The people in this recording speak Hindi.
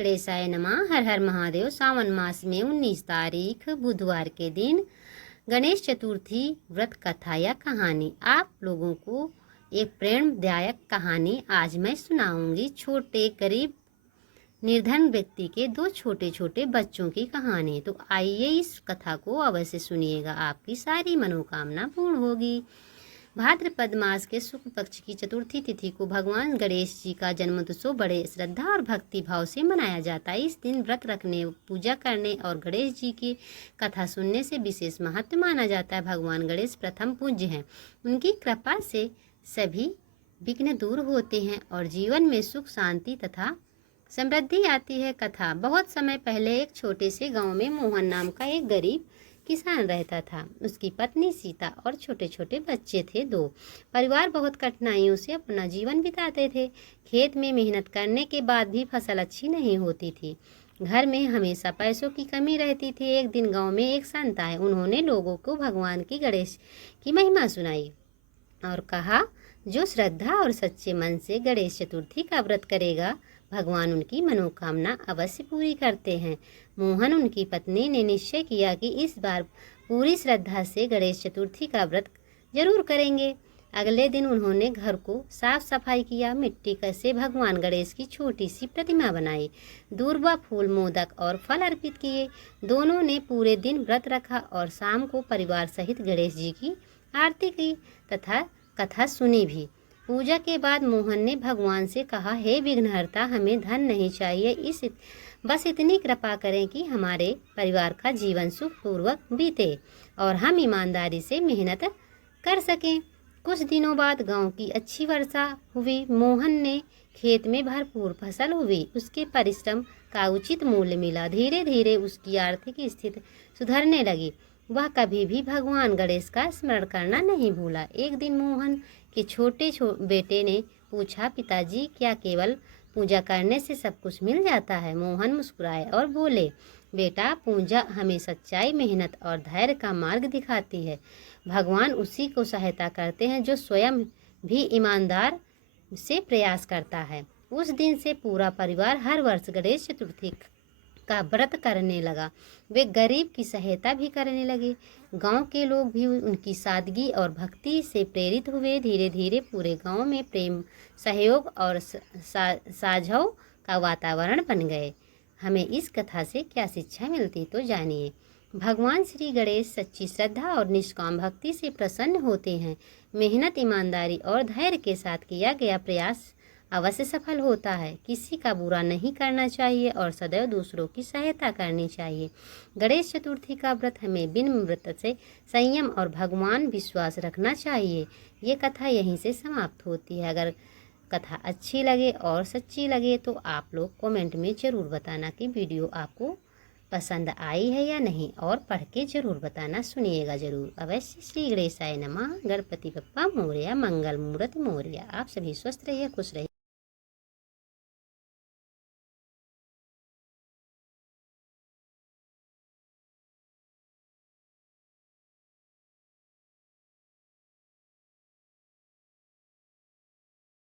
गणेशाय नमः। हर हर महादेव। सावन मास में 19 तारीख बुधवार के दिन गणेश चतुर्थी व्रत कथा या कहानी आप लोगों को एक प्रेरणादायक कहानी आज मैं सुनाऊंगी। छोटे गरीब निर्धन व्यक्ति के दो छोटे छोटे बच्चों की कहानी। तो आइए इस कथा को अवश्य सुनिएगा, आपकी सारी मनोकामना पूर्ण होगी। भाद्रपद मास के शुक्ल पक्ष की चतुर्थी तिथि को भगवान गणेश जी का जन्मोत्सव बड़े श्रद्धा और भक्ति भाव से मनाया जाता है। इस दिन व्रत रखने, पूजा करने और गणेश जी की कथा सुनने से विशेष महत्व माना जाता है। भगवान गणेश प्रथम पूज्य हैं। उनकी कृपा से सभी विघ्न दूर होते हैं और जीवन में सुख शांति तथा समृद्धि आती है। कथा। बहुत समय पहले एक छोटे से गांव में मोहन नाम का एक गरीब किसान रहता था। उसकी पत्नी सीता और छोटे छोटे बच्चे थे। दो परिवार बहुत कठिनाइयों से अपना जीवन बिताते थे। खेत में मेहनत करने के बाद भी फसल अच्छी नहीं होती थी। घर में हमेशा पैसों की कमी रहती थी। एक दिन गांव में एक संत आए। उन्होंने लोगों को भगवान की गणेश की महिमा सुनाई और कहा, जो श्रद्धा और सच्चे मन से गणेश चतुर्थी का व्रत करेगा, भगवान उनकी मनोकामना अवश्य पूरी करते हैं। मोहन उनकी पत्नी ने निश्चय किया कि इस बार पूरी श्रद्धा से गणेश चतुर्थी का व्रत जरूर करेंगे। अगले दिन उन्होंने घर को साफ सफाई किया। मिट्टी से भगवान गणेश की छोटी सी प्रतिमा बनाई। दूर्वा, फूल, मोदक और फल अर्पित किए। दोनों ने पूरे दिन व्रत रखा और शाम को परिवार सहित गणेश जी की आरती की तथा कथा सुनी भी। पूजा के बाद मोहन ने भगवान से कहा, हे विघ्नहर्ता, हमें धन नहीं चाहिए, बस इतनी कृपा करें कि हमारे परिवार का जीवन सुख पूर्वक बीते और हम ईमानदारी से मेहनत कर सकें। कुछ दिनों बाद गांव की अच्छी वर्षा हुई। मोहन ने खेत में भरपूर फसल हुई। उसके परिश्रम का उचित मूल्य मिला। धीरे धीरे उसकी आर्थिक स्थिति सुधरने लगी। वह कभी भी भगवान गणेश का स्मरण करना नहीं भूला। एक दिन मोहन के छोटे बेटे ने पूछा, पिताजी, क्या केवल पूजा करने से सब कुछ मिल जाता है? मोहन मुस्कुराए और बोले, बेटा, पूजा हमें सच्चाई, मेहनत और धैर्य का मार्ग दिखाती है। भगवान उसी को सहायता करते हैं जो स्वयं भी ईमानदार से प्रयास करता है। उस दिन से पूरा परिवार हर वर्ष गणेश चतुर्थी का व्रत करने लगा। वे गरीब की सहायता भी करने लगे। गांव के लोग भी उनकी सादगी और भक्ति से प्रेरित हुए। धीरे धीरे पूरे गांव में प्रेम, सहयोग और साझाव का वातावरण बन गए। हमें इस कथा से क्या शिक्षा मिलती, तो जानिए। भगवान श्री गणेश सच्ची श्रद्धा और निष्काम भक्ति से प्रसन्न होते हैं। मेहनत, ईमानदारी और धैर्य के साथ किया गया प्रयास अवश्य सफल होता है। किसी का बुरा नहीं करना चाहिए और सदैव दूसरों की सहायता करनी चाहिए। गणेश चतुर्थी का व्रत हमें बिन व्रत से संयम और भगवान विश्वास रखना चाहिए। ये कथा यहीं से समाप्त होती है। अगर कथा अच्छी लगे और सच्ची लगे तो आप लोग कमेंट में ज़रूर बताना कि वीडियो आपको पसंद आई है या नहीं, और पढ़ के ज़रूर बताना, सुनिएगा ज़रूर अवश्य। श्री गणेशाय नमः। गणपति बप्पा मोरया, मंगल मूर्त मोरया। आप सभी स्वस्थ रहिए, खुश रहिए।